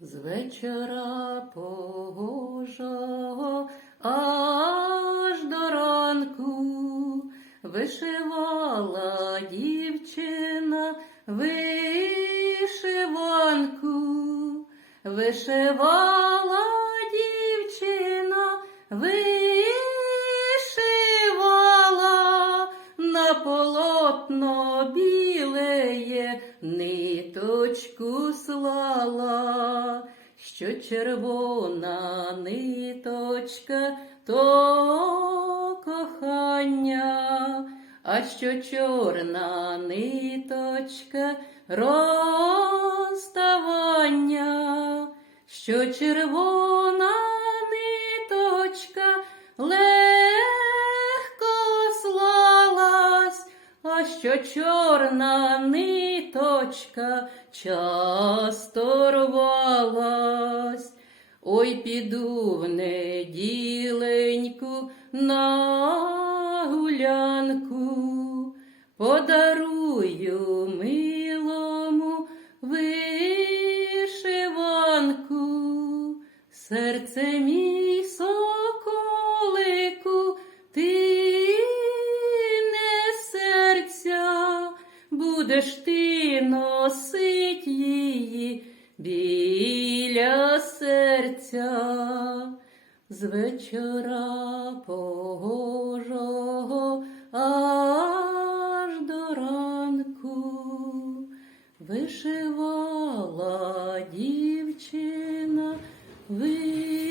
З вечора погожого аж до ранку вишивала дівчина вишиванку, вишивала дівчина вишивала на полотно білеє ниточку слала, що червона ниточка то кохання, а що чорна ниточка розставання, що червона ниточка легко слалась, а що чорна ниточка часто рвалась. Ой, піду в неділеньку на гулянку, подарую милому вишиванку, серце мій соколику, будеш ти носить її біля серця з вечора погожого аж до ранку вишивала дівчина. Ви